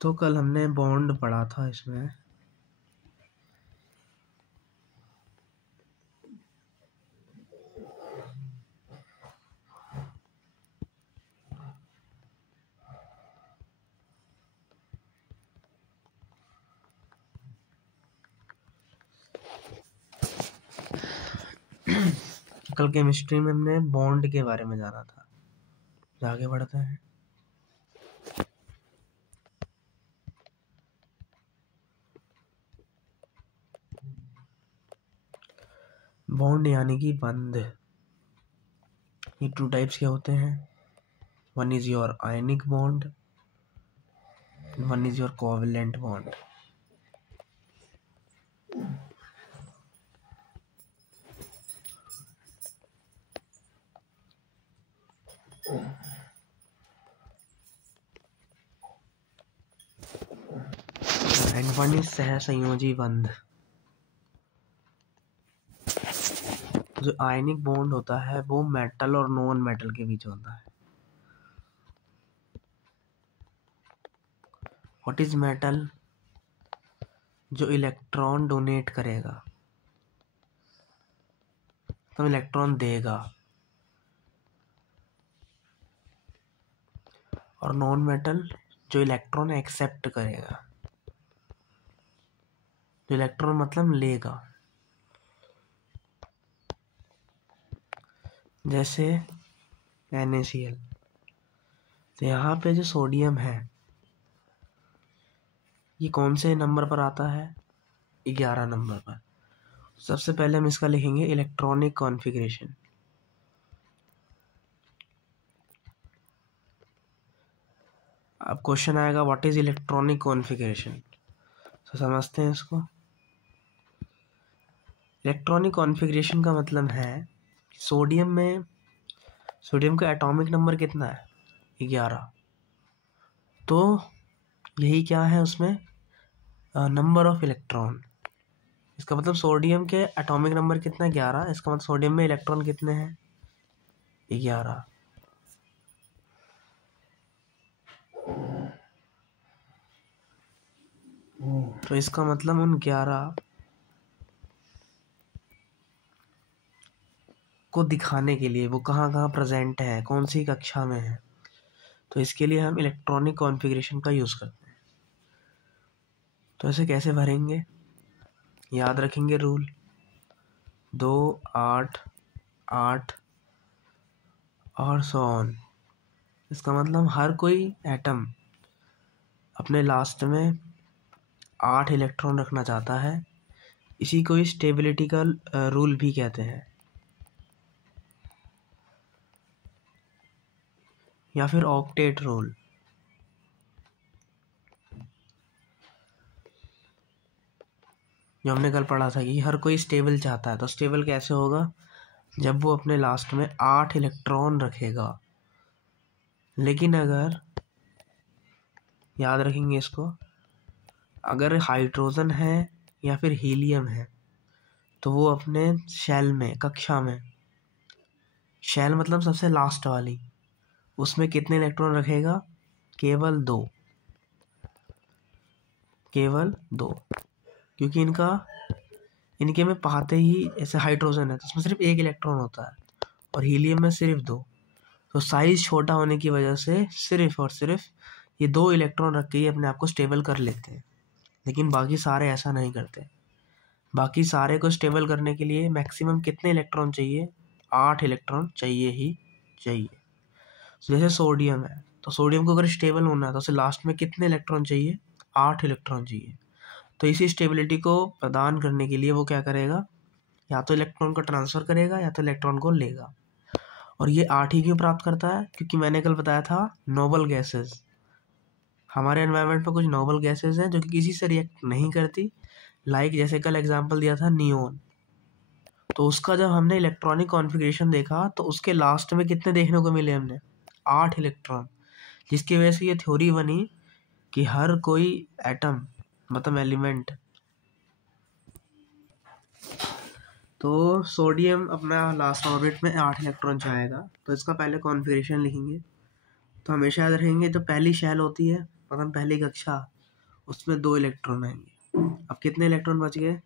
तो कल हमने बॉन्ड पढ़ा था इसमें। कल केमिस्ट्री में हमने बॉन्ड के बारे में जाना था। आगे बढ़ते हैं। बॉन्ड यानी कि बंध। ये 2 टाइप्स के होते हैं। One is your ionic bond, one is your covalent bond. And one is सहसंयोजी बंध। जो आयनिक बॉन्ड होता है वो मेटल और नॉन मेटल के बीच होता है। What is metal? जो इलेक्ट्रॉन डोनेट करेगा, तो इलेक्ट्रॉन देगा। और नॉन मेटल जो इलेक्ट्रॉन एक्सेप्ट करेगा। जो इलेक्ट्रॉन मतलब लेगा। जैसे NaCl। तो यहाँ पे जो सोडियम है ये कौन से नंबर पर आता है? 11 नंबर पर। सबसे पहले हम इसका लिखेंगे इलेक्ट्रॉनिक कॉन्फ़िगरेशन। अब क्वेश्चन आएगा व्हाट इज इलेक्ट्रॉनिक कॉन्फ़िगरेशन। तो समझते हैं इसको। इलेक्ट्रॉनिक कॉन्फ़िगरेशन का मतलब है सोडियम का एटॉमिक नंबर कितना है? 11। तो यही क्या है उसमें? Number of electron. इसका मतलब सोडियम के एटॉमिक नंबर कितना है? 11। इसका मतलब सोडियम में इलेक्ट्रॉन कितने हैं? 11। तो इसका मतलब उन 11 को दिखाने के लिए वो कहाँ कहाँ प्रेजेंट है, कौन सी कक्षा में है, तो इसके लिए हम इलेक्ट्रॉनिक कॉन्फ़िगरेशन का यूज़ करते हैं। तो इसे कैसे भरेंगे? याद रखेंगे रूल 2, 8, 8 और सो ऑन। इसका मतलब हर कोई एटम अपने लास्ट में 8 इलेक्ट्रॉन रखना चाहता है। इसी को स्टेबिलिटी का रूल भी कहते हैं, या फिर ऑक्टेट रूल। जो हमने कल पढ़ा था कि हर कोई स्टेबल चाहता है। तो स्टेबल कैसे होगा? जब वो अपने लास्ट में 8 इलेक्ट्रॉन रखेगा। लेकिन अगर, याद रखेंगे इसको, अगर हाइड्रोजन है या फिर हीलियम है तो वो अपने शेल में, कक्षा में, शेल मतलब सबसे लास्ट वाली, उसमें कितने इलेक्ट्रॉन रखेगा? केवल 2। केवल 2। क्योंकि इनके में पाते ही ऐसे हाइड्रोजन है तो उसमें सिर्फ 1 इलेक्ट्रॉन होता है और हीलियम में सिर्फ 2। तो साइज छोटा होने की वजह से सिर्फ और सिर्फ ये 2 इलेक्ट्रॉन रख के ही अपने आप को स्टेबल कर लेते हैं। लेकिन बाकी सारे ऐसा नहीं करते। बाकी सारे को स्टेबल करने के लिए मैक्सिमम कितने इलेक्ट्रॉन चाहिए? 8 इलेक्ट्रॉन चाहिए ही चाहिए। जैसे सोडियम है, तो सोडियम को अगर स्टेबल होना है तो उसे लास्ट में कितने इलेक्ट्रॉन चाहिए? 8 इलेक्ट्रॉन चाहिए। तो इसी स्टेबिलिटी को प्रदान करने के लिए वो क्या करेगा? या तो इलेक्ट्रॉन को ट्रांसफ़र करेगा या तो इलेक्ट्रॉन को लेगा। और ये 8 ही क्यों प्राप्त करता है? क्योंकि मैंने कल बताया था नोबल गैसेस। हमारे एनवायरनमेंट में कुछ नोबल गैसेस हैं जो कि किसी से रिएक्ट नहीं करती। लाइक जैसे कल एग्जांपल दिया था नियोन। तो उसका जब हमने इलेक्ट्रॉनिक कॉन्फ़िगरेशन देखा तो उसके लास्ट में कितने देखने को मिले हमने? 8 इलेक्ट्रॉन। जिसकी वजह से ये थ्योरी बनी कि हर कोई एटम मतलब एलिमेंट, तो सोडियम अपना लास्ट ऑर्बिट में 8 इलेक्ट्रॉन चाहेगा। तो इसका पहले कॉन्फ़िगरेशन लिखेंगे। तो हमेशा याद रखेंगे जो पहली शेल होती है मतलब पहली कक्षा, उसमें 2 इलेक्ट्रॉन आएंगे। अब कितने इलेक्ट्रॉन बच गए?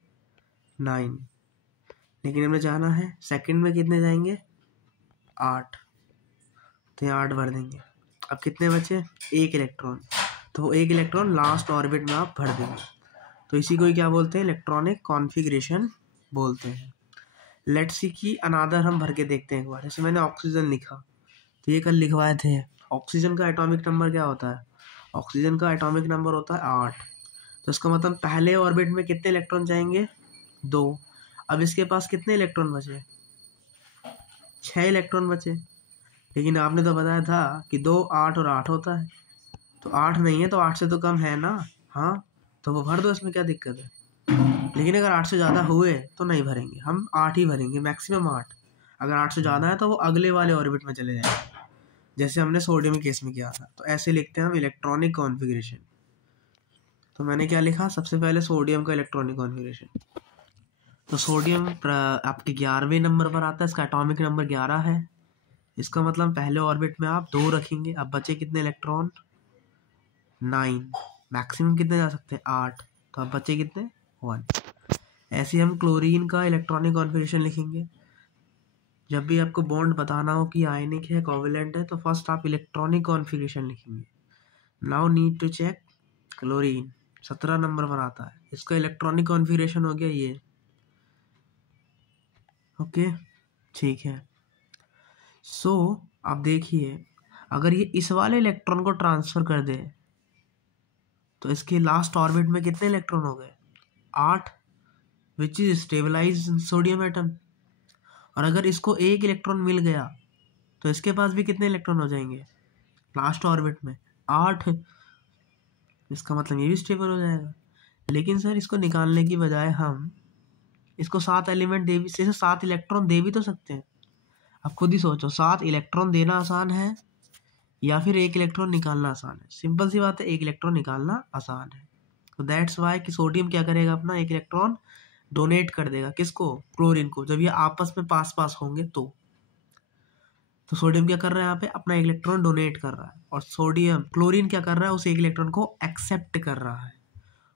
9। लेकिन हमें जाना है सेकंड में कितने जाएंगे? 8। तो यहाँ 8 भर देंगे। अब कितने बचे? 1 इलेक्ट्रॉन। तो वो 1 इलेक्ट्रॉन लास्ट ऑर्बिट में आप भर देंगे। तो इसी को ही क्या बोलते हैं? इलेक्ट्रॉनिक कॉन्फ़िगरेशन बोलते हैं। लेट्स सी कि अनादर हम भर के देखते हैं एक बार। जैसे मैंने ऑक्सीजन लिखा, तो ये कल लिखवाए थे। ऑक्सीजन का एटॉमिक नंबर क्या होता है? ऑक्सीजन का एटॉमिक नंबर होता है 8। तो इसका मतलब पहले ऑर्बिट में कितने इलेक्ट्रॉन जाएंगे? 2। अब इसके पास कितने इलेक्ट्रॉन बचे? 6 इलेक्ट्रॉन बचे। लेकिन आपने तो बताया था कि 2, 8 और 8 होता है। तो 8 नहीं है, तो 8 से तो कम है ना। हाँ, तो वो भर दो, इसमें क्या दिक्कत है। लेकिन अगर 8 से ज़्यादा हुए तो नहीं भरेंगे, हम 8 ही भरेंगे, मैक्सिमम 8। अगर 8 से ज़्यादा है तो वो अगले वाले ऑर्बिट में चले जाएंगे, जैसे हमने सोडियम के केस में किया था। तो ऐसे लिखते हैं हम इलेक्ट्रॉनिक कॉन्फ़िगरेशन। तो मैंने क्या लिखा? सबसे पहले सोडियम का इलेक्ट्रॉनिक कॉन्फ़िगरेशन। तो सोडियम आपके 11वें नंबर पर आता है, इसका एटॉमिक नंबर 11 है। इसका मतलब पहले ऑर्बिट में आप 2 रखेंगे। अब बचे कितने इलेक्ट्रॉन? 9। मैक्सिमम कितने जा सकते हैं? 8। तो अब बचे कितने? 1। ऐसे हम क्लोरीन का इलेक्ट्रॉनिक कॉन्फ़िगरेशन लिखेंगे। जब भी आपको बॉन्ड बताना हो कि आयनिक है, कोवेलेंट है, तो फर्स्ट आप इलेक्ट्रॉनिक कॉन्फ़िगरेशन लिखेंगे। Now need to check chlorine, 17 number पर आता है। इसका इलेक्ट्रॉनिक कॉन्फ़िगरेशन हो गया ये। ओके, ठीक है। सो आप देखिए, अगर ये इस वाले इलेक्ट्रॉन को ट्रांसफ़र कर दे तो इसके लास्ट ऑर्बिट में कितने इलेक्ट्रॉन हो गए? 8, which is stabilize sodium atom. और अगर इसको 1 इलेक्ट्रॉन मिल गया तो इसके पास भी कितने इलेक्ट्रॉन हो जाएंगे लास्ट ऑर्बिट में? 8। इसका मतलब ये भी स्टेबल हो जाएगा। लेकिन सर इसको निकालने की बजाय हम इसको 7 एलिमेंट दे भी, 7 इलेक्ट्रॉन दे भी तो सकते हैं। अब खुद ही सोचो, 7 इलेक्ट्रॉन देना आसान है या फिर 1 इलेक्ट्रॉन निकालना आसान है? सिंपल सी बात है, 1 इलेक्ट्रॉन निकालना आसान है। तो दैट्स वाई कि सोडियम क्या करेगा? अपना 1 इलेक्ट्रॉन डोनेट कर देगा। किसको? क्लोरीन को, जब ये आपस में पास पास होंगे तो सोडियम क्या कर रहा है? यहाँ पे अपना 1 इलेक्ट्रॉन डोनेट कर रहा है, और क्लोरीन क्या कर रहा है? उस 1 इलेक्ट्रॉन को एक्सेप्ट कर रहा है।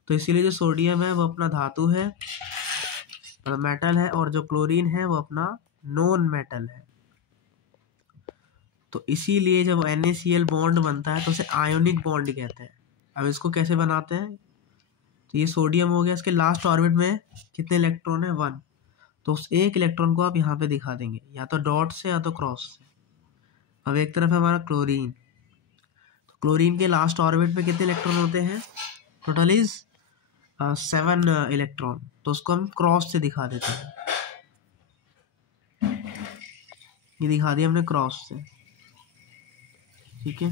तो इसीलिए जो सोडियम है वो अपना धातु है, मतलब मेटल है, और जो क्लोरीन है वो अपना नॉन मेटल है। तो इसीलिए जब NaCl बॉन्ड बनता है तो उसे आयोनिक बॉन्ड कहते हैं। अब इसको कैसे बनाते हैं? तो ये सोडियम हो गया, इसके लास्ट ऑर्बिट में कितने इलेक्ट्रॉन है? 1। तो उस 1 इलेक्ट्रॉन को आप यहाँ पे दिखा देंगे, या तो डॉट से या तो क्रॉस से। अब एक तरफ है हमारा क्लोरीन, तो क्लोरीन के लास्ट ऑर्बिट में कितने इलेक्ट्रॉन होते हैं? Total is 7 electron. तो उसको हम क्रॉस से दिखा देते हैं। ये दिखा दिया हमने क्रॉस से, ठीक है।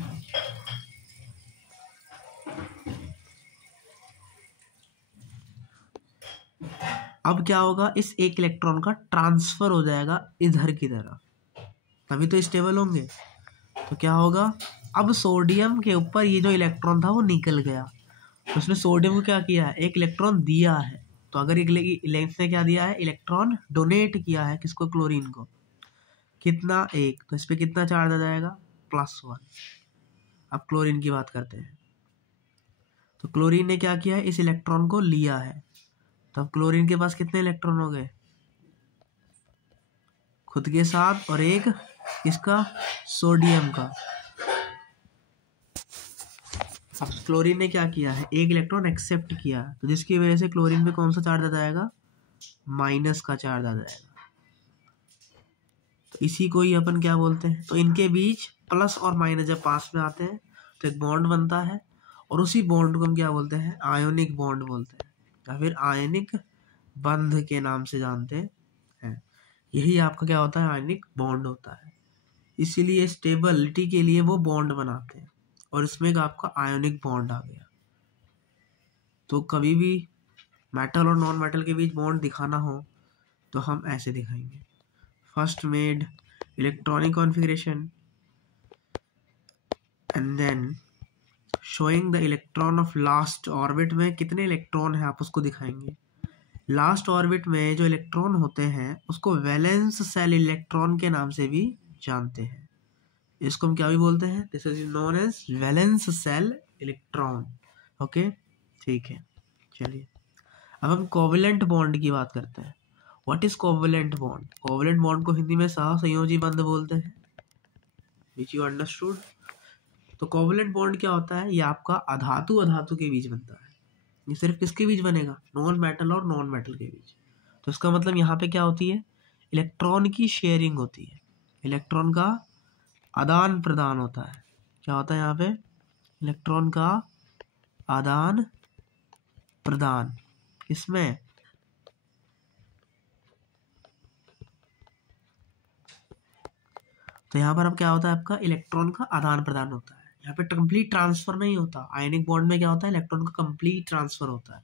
अब क्या होगा? इस 1 इलेक्ट्रॉन का ट्रांसफर हो जाएगा इधर की तरफ, तभी तो स्टेबल होंगे। तो क्या होगा? अब सोडियम के ऊपर ये जो इलेक्ट्रॉन था वो निकल गया, तो उसने सोडियम को क्या किया है? 1 इलेक्ट्रॉन दिया है। तो अगर इसने क्या दिया है? इलेक्ट्रॉन डोनेट किया है। किसको? क्लोरीन को। कितना? 1। तो इस पर कितना चार्ज आ जाएगा? +1। अब क्लोरीन की बात करते हैं। तो क्लोरीन ने क्या किया है? इस इलेक्ट्रॉन को लिया है। तो अब क्लोरीन के पास कितने इलेक्ट्रॉन हो गए? खुद के साथ, और 1 इसका सोडियम का। अब क्लोरीन ने क्या किया है? 1 इलेक्ट्रॉन एक्सेप्ट किया, तो जिसकी वजह से क्लोरीन पे कौन सा चार्ज आ जाएगा? माइनस का चार्ज आ जाएगा। तो इसी को ही अपन क्या बोलते हैं? तो इनके बीच प्लस और माइनस जब पास में आते हैं तो एक बॉन्ड बनता है, और उसी बॉन्ड को हम क्या बोलते हैं? आयोनिक बॉन्ड बोलते हैं, या फिर आयनिक बंध के नाम से जानते हैं। यही आपका क्या होता है? आयनिक बॉन्ड होता है। इसीलिए स्टेबिलिटी के लिए वो बॉन्ड बनाते हैं, और इसमें एक आपका आयोनिक बॉन्ड आ गया। तो कभी भी मेटल और नॉन मेटल के बीच बॉन्ड दिखाना हो तो हम ऐसे दिखाएंगे। First made electronic configuration and then showing the electron of last orbit में कितने इलेक्ट्रॉन है आप उसको दिखाएंगे। लास्ट ऑर्बिट में जो इलेक्ट्रॉन होते हैं उसको वैलेंस सेल इलेक्ट्रॉन के नाम से भी जानते हैं। इसको हम क्या भी बोलते हैं? This is known as valence shell electron. Okay ठीक है, चलिए अब हम कोवेलेंट बॉन्ड की बात करते हैं। What is covalent bond? Covalent bond को हिंदी में सहसंयोजी बंध बोलते हैं, विच यू अंडरस्टूड। तो कोवेलेंट बॉन्ड क्या होता है? ये आपका अधातु अधातु के बीच बनता है। ये सिर्फ किसके बीच बनेगा? नॉन मेटल और नॉन मेटल के बीच। तो इसका मतलब यहाँ पे क्या होती है? इलेक्ट्रॉन की शेयरिंग होती है, इलेक्ट्रॉन का आदान प्रदान होता है। क्या होता है यहाँ पे? इलेक्ट्रॉन का आदान प्रदान। किसमें? तो यहाँ पर अब क्या होता है? आपका इलेक्ट्रॉन का आदान प्रदान होता है। यहाँ पे कंप्लीट ट्रांसफर नहीं होता। आयनिक बॉन्ड में क्या होता है? इलेक्ट्रॉन का कंप्लीट ट्रांसफर होता है,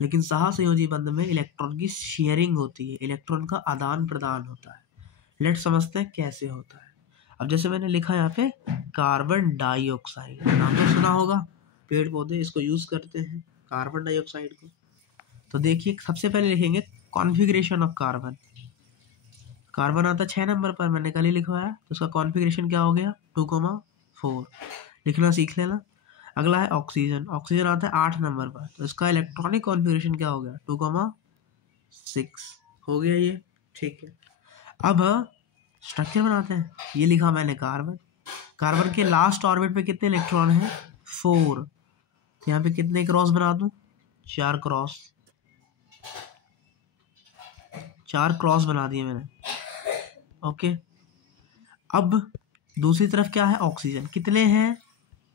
लेकिन सहसंयोजी बंध में इलेक्ट्रॉन की शेयरिंग होती है, इलेक्ट्रॉन का आदान प्रदान होता है। लेट समझते हैं कैसे होता है। अब जैसे मैंने लिखा यहाँ पे कार्बन डाइऑक्साइड, नाम तो सुना होगा, पेड़ पौधे इसको यूज करते हैं कार्बन डाइऑक्साइड को। तो देखिए सबसे पहले लिखेंगे कॉन्फ़िगरेशन ऑफ कार्बन। कार्बन आता 6 नंबर पर, मैंने कल ही लिखवाया। तो उसका कॉन्फ़िगरेशन क्या हो गया? 2,4 लिखना सीख लेना। अगला है ऑक्सीजन, ऑक्सीजन आता है 8 नंबर पर। तो इसका इलेक्ट्रॉनिक कॉन्फ़िगरेशन क्या हो गया? 2,6 हो गया ये, ठीक है। अब स्ट्रक्चर बनाते हैं। ये लिखा मैंने कार्बन, कार्बन के लास्ट ऑर्बिट पे कितने इलेक्ट्रॉन हैं? 4। यहाँ पे कितने क्रॉस बना दूं? 4 क्रॉस, 4 क्रॉस बना दिए मैंने। ओके, अब दूसरी तरफ क्या है? ऑक्सीजन। कितने हैं?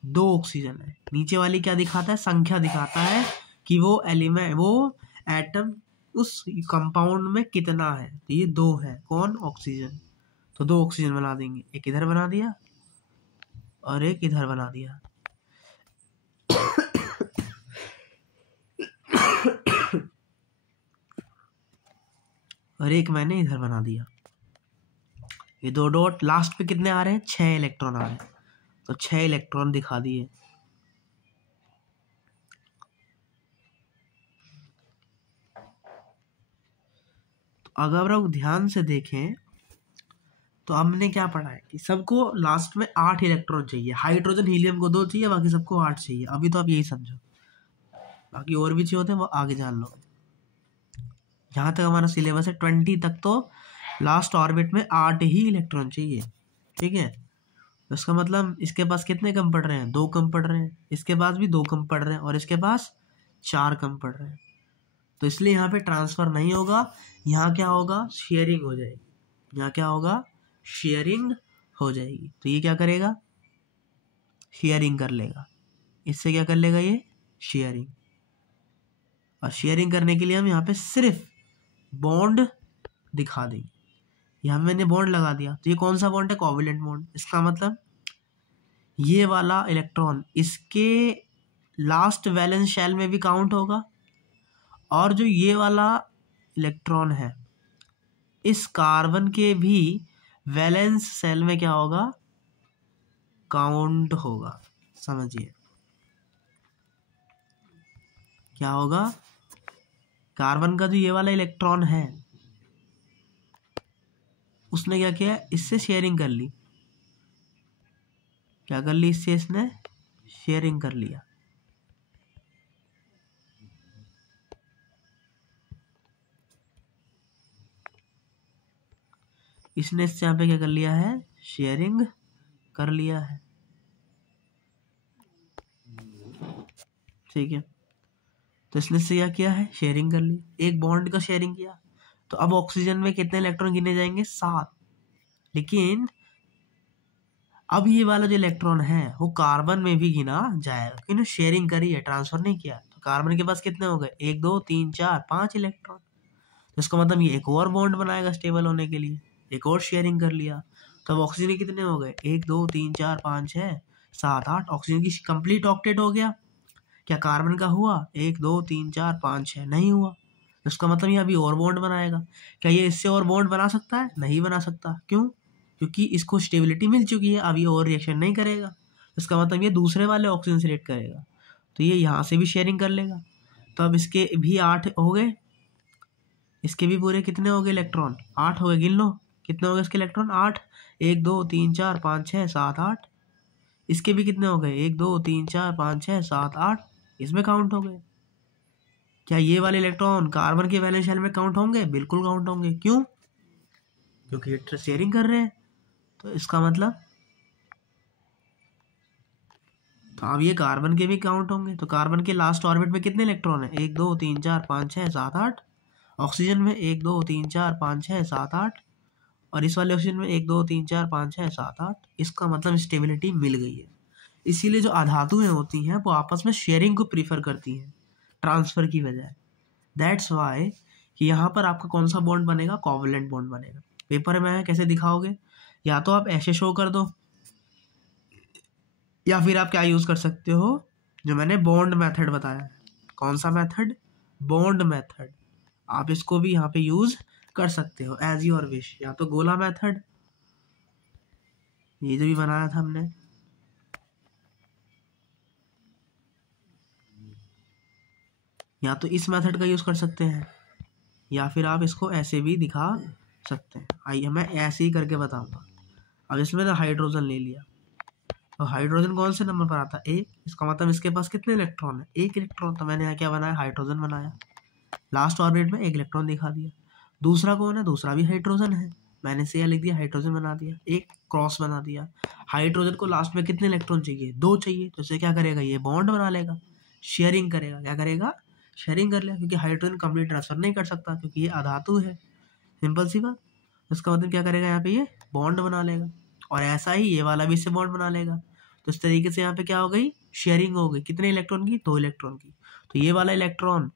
2 ऑक्सीजन है। नीचे वाली क्या दिखाता है? संख्या दिखाता है कि वो एलिमेंट, वो एटम उस कंपाउंड में कितना है। तो ये 2 है। कौन? ऑक्सीजन। तो 2 ऑक्सीजन बना देंगे, एक इधर बना दिया और एक इधर बना दिया। और एक मैंने इधर बना दिया। ये 2 डॉट लास्ट पे कितने आ रहे हैं? 6 इलेक्ट्रॉन आ रहे हैं। तो 6 इलेक्ट्रॉन दिखा दिए। तो अगर आप ध्यान से देखें तो हमने क्या पढ़ा है कि सबको लास्ट में 8 इलेक्ट्रॉन चाहिए। हाइड्रोजन हीलियम को 2 चाहिए, बाकी सबको 8 चाहिए। अभी तो आप यही समझो, बाकी और भी चाहिए होते हैं वो आगे जान लो। जहाँ तक हमारा सिलेबस है 20 तक, तो लास्ट ऑर्बिट में 8 ही इलेक्ट्रॉन चाहिए, ठीक है। तो इसका मतलब इसके पास कितने कम पड़ रहे हैं? 2 कम पड़ रहे हैं। इसके पास भी 2 कम पड़ रहे हैं और इसके पास 4 कम पड़ रहे हैं। तो इसलिए यहाँ पे ट्रांसफर नहीं होगा। यहाँ क्या होगा? शेयरिंग हो जाएगी। यहाँ क्या होगा? शेयरिंग हो जाएगी। तो ये क्या करेगा? शेयरिंग कर लेगा। इससे क्या कर लेगा? ये शेयरिंग। और शेयरिंग करने के लिए हम यहाँ पे सिर्फ बॉन्ड दिखा देंगे। यहाँ मैंने बॉन्ड लगा दिया। तो ये कौन सा बॉन्ड है? Covalent bond. इसका मतलब ये वाला इलेक्ट्रॉन इसके लास्ट वैलेंस शेल में भी काउंट होगा, और जो ये वाला इलेक्ट्रॉन है इस कार्बन के भी वैलेंस सेल में क्या होगा? काउंट होगा। समझिए क्या होगा? कार्बन का जो ये वाला इलेक्ट्रॉन है उसने क्या किया? इससे शेयरिंग कर ली। क्या कर ली? इससे इसने शेयरिंग कर लिया। इसने इससे यहाँ पे क्या कर लिया है? शेयरिंग कर लिया है, ठीक है। तो इसने इससे क्या किया है? शेयरिंग कर ली, एक बॉन्ड का शेयरिंग किया। तो अब ऑक्सीजन में कितने इलेक्ट्रॉन गिने जाएंगे? 7। लेकिन अब ये वाला जो इलेक्ट्रॉन है वो कार्बन में भी गिना जाएगा, क्योंकि शेयरिंग करी है, ट्रांसफर नहीं किया। तो कार्बन के पास कितने हो गए? 1 2 3 4 5 इलेक्ट्रॉन। तो इसका मतलब ये एक और बॉन्ड बनाएगा स्टेबल होने के लिए, एक और शेयरिंग कर लिया। तो अब ऑक्सीजन के कितने हो गए? 1 2 3 4 5 6 7 8। ऑक्सीजन की कंप्लीट ऑक्टेट हो गया। क्या कार्बन का हुआ? 1 2 3 4 5 6? नहीं हुआ। तो इसका मतलब ये अभी और बॉन्ड बनाएगा। क्या ये इससे और बॉन्ड बना सकता है? नहीं बना सकता। क्यों? क्योंकि इसको स्टेबिलिटी मिल चुकी है, अब ये और रिएक्शन नहीं करेगा। इसका मतलब ये दूसरे वाले ऑक्सीजन से रिएक्ट करेगा। तो ये यहाँ से भी शेयरिंग कर लेगा। तो अब इसके भी 8 हो गए, इसके भी पूरे कितने हो गए इलेक्ट्रॉन? 8 हो गए। गिन लो कितने हो गए इसके इलेक्ट्रॉन? 8। 1 2 3 4 5 6 7 8। इसके भी कितने हो गए, 1 2 3 4 5 6 7 8, इसमें काउंट हो गए। क्या ये वाले इलेक्ट्रॉन कार्बन के वैलेंस शेल में काउंट होंगे? बिल्कुल काउंट होंगे। क्यों? क्योंकि ये शेयरिंग कर रहे हैं। तो इसका मतलब तो अब ये कार्बन के भी काउंट होंगे। तो कार्बन के लास्ट ऑर्बिट में कितने इलेक्ट्रॉन है? 1 2 3 4 5 6 7 8। ऑक्सीजन में 1 2 3 4 5 6 7 8, और इस वाले ऑक्सीजन में 1 2 3 4 5 6 7 8। इसका मतलब स्टेबिलिटी मिल गई है। इसीलिए जो अधातुएं होती हैं वो आपस में शेयरिंग को प्रीफर करती हैं ट्रांसफर की बजाय। दैट्स वाई कि यहाँ पर आपका कौन सा बॉन्ड बनेगा? कोवलेंट बॉन्ड बनेगा। पेपर में कैसे दिखाओगे? या तो आप ऐसे शो कर दो, या फिर आप क्या यूज कर सकते हो, जो मैंने बॉन्ड मेथड बताया। कौन सा मेथड? Bond method. आप इसको भी यहाँ पे यूज कर सकते हो एज योर विश। या तो गोला मेथड, ये जो भी बनाया था हमने, या तो इस मेथड का यूज कर सकते हैं, या फिर आप इसको ऐसे भी दिखा सकते हैं। आइए मैं ऐसे ही करके बताऊंगा। अब इसमें ना हाइड्रोजन ले लिया, तो हाइड्रोजन कौन से नंबर पर आता है? 1। इसका मतलब इसके पास कितने इलेक्ट्रॉन है? 1 इलेक्ट्रॉन। तो मैंने यहाँ क्या बनाया? हाइड्रोजन बनाया। लास्ट ऑर्बिट में 1 इलेक्ट्रॉन दिखा दिया। दूसरा कौन है? दूसरा भी हाइड्रोजन है। मैंने से लिख दिया, हाइड्रोजन बना दिया, एक क्रॉस बना दिया। हाइड्रोजन को लास्ट में कितने इलेक्ट्रॉन चाहिए? 2 चाहिए। तो इसे क्या करेगा? ये बॉन्ड बना लेगा, शेयरिंग करेगा। क्या करेगा? शेयरिंग कर लेगा, क्योंकि हाइड्रोजन कंप्लीट ट्रांसफर नहीं कर सकता क्योंकि ये अधातु है। सिंपल सी बात। उसका मतलब क्या करेगा? यहाँ पे ये बॉन्ड बना लेगा, और ऐसा ही ये वाला भी इससे बॉन्ड बना लेगा। तो इस तरीके से यहाँ पे क्या हो गई? शेयरिंग हो गई। कितने इलेक्ट्रॉन की? 2 इलेक्ट्रॉन की। तो ये वाला इलेक्ट्रॉन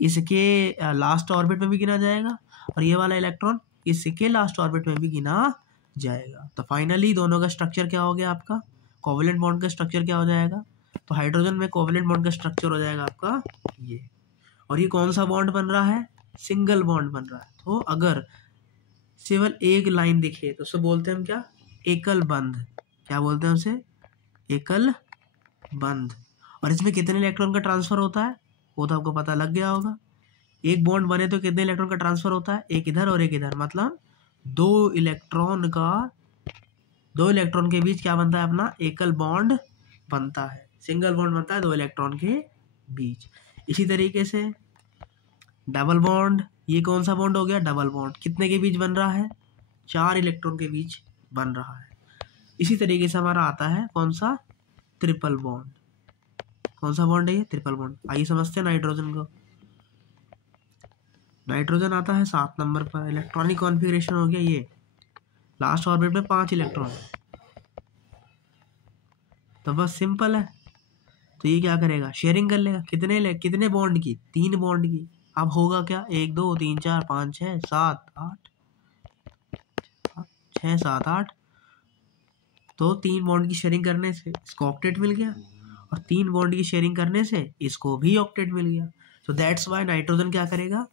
इसके लास्ट ऑर्बिट में भी गिना जाएगा, और ये वाला इलेक्ट्रॉन इसके लास्ट ऑर्बिट में भी गिना जाएगा। तो फाइनली दोनों का स्ट्रक्चर क्या हो गया आपका? कोवलेंट बॉन्ड का स्ट्रक्चर क्या हो जाएगा? तो हाइड्रोजन में कोवलेंट बॉन्ड का स्ट्रक्चर हो जाएगा आपका ये। और ये कौन सा बॉन्ड बन रहा है? सिंगल बॉन्ड बन रहा है। तो अगर केवल एक लाइन दिखे तो उसे बोलते हैं हम क्या? एकल बंध। क्या बोलते हैं उसे? एकल बंध। और इसमें कितने इलेक्ट्रॉन का ट्रांसफर होता है वो तो आपको पता लग गया होगा। एक बॉन्ड बने तो कितने इलेक्ट्रॉन का ट्रांसफर होता है? एक इधर और एक इधर, मतलब 2 इलेक्ट्रॉन के बीच क्या बनता है? अपना एकल बॉन्ड बनता है, सिंगल बॉन्ड बनता है 2 इलेक्ट्रॉन के बीच। इसी तरीके से डबल बॉन्ड, ये कौन सा बॉन्ड हो गया? Double bond. कितने के बीच बन रहा है? 4 इलेक्ट्रॉन के बीच बन रहा है। इसी तरीके से हमारा आता है कौन सा? Triple bond. कौन सा बॉन्ड है ये? Triple bond. आइए समझते हैं नाइट्रोजन को। नाइट्रोजन आता है 7 नंबर पर। इलेक्ट्रॉनिक कॉन्फ़िगरेशन हो गया ये, लास्ट ऑर्बिट में 5 इलेक्ट्रॉन। तो बस सिंपल है। तो ये क्या करेगा? शेयरिंग कर लेगा। कितने बॉन्ड की? 3 बॉन्ड की। अब होगा क्या? 1 2 3 4 5 6 7 8, 6 7 8। तो 3 बॉन्ड की शेयरिंग करने से इसको ऑक्टेट मिल गया, और 3 बॉन्ड की शेयरिंग करने से इसको भी ऑक्टेट मिल गया। तो दैट्स वाई नाइट्रोजन क्या करेगा?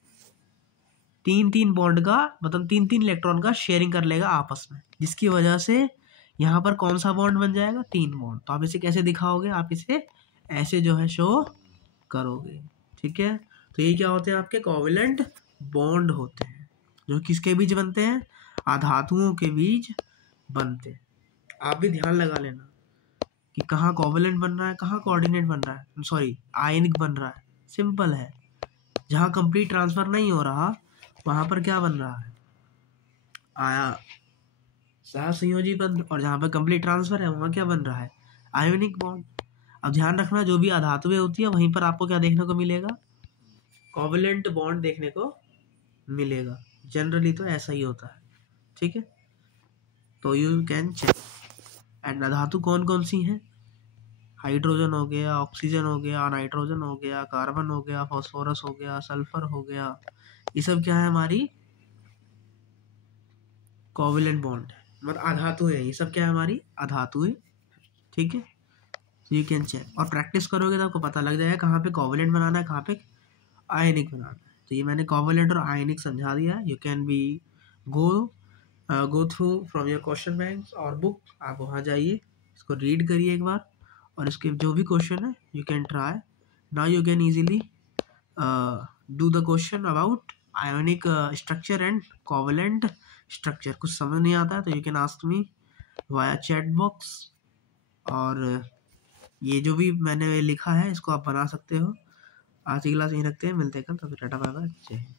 3 बॉन्ड का मतलब 3 इलेक्ट्रॉन का शेयरिंग कर लेगा आपस में, जिसकी वजह से यहाँ पर कौन सा बॉन्ड बन जाएगा? 3 बॉन्ड। तो आप इसे कैसे दिखाओगे? आप इसे ऐसे जो है शो करोगे। ठीक है। तो ये क्या होते हैं? आपके कोवलेंट बॉन्ड होते हैं, जो किसके बीच बनते हैं? अधातुओं के बीच बनते हैं। आप भी ध्यान लगा लेना कि कहाँ कोवलेंट बन रहा है, कहाँ कोऑर्डिनेट बन रहा है, सॉरी आयनिक बन रहा है। सिंपल है। जहाँ कंप्लीट ट्रांसफर नहीं हो रहा वहां पर क्या बन रहा है? आया सहसंयोजी बंध। और जहाँ पर कंप्लीट ट्रांसफर है वहाँ क्या बन रहा है? Ionic bond. अब ध्यान रखना, जो भी अधातुएं होती है वहीं पर आपको क्या देखने को मिलेगा? कोवलेंट बॉन्ड देखने को मिलेगा। जनरली तो ऐसा ही होता है। ठीक है। तो यू कैन चेक। एंड धातु कौन कौन सी हैं? हाइड्रोजन हो गया, ऑक्सीजन हो गया, नाइट्रोजन हो गया, कार्बन हो गया, फास्फोरस हो गया, सल्फर हो गया। ये सब क्या है? हमारी कोवलेंट बॉन्ड, मतलब अधातु है। ये सब क्या है? हमारी अधातु है। ठीक है। यू कैन चेक, और प्रैक्टिस करोगे तो आपको पता लग जाएगा कहाँ पे कोवलेंट बनाना है, कहाँ पे आयनिक बनाना है। तो ये मैंने कोवलेंट और आयनिक समझा दिया है। You can be go through from your question bank और बुक। आप वहाँ जाइए, इसको रीड करिए एक बार, और इसके जो भी क्वेश्चन है you can try. Now you can easily do the question about ionic structure and covalent structure. कुछ समझ नहीं आता है तो you can ask me via chat box, और ये जो भी मैंने लिखा है इसको आप बना सकते हो। आज की क्लास यहीं रखते हैं, मिलते हैं कल, तब तक टाटा बाय बाय, जय हिंद।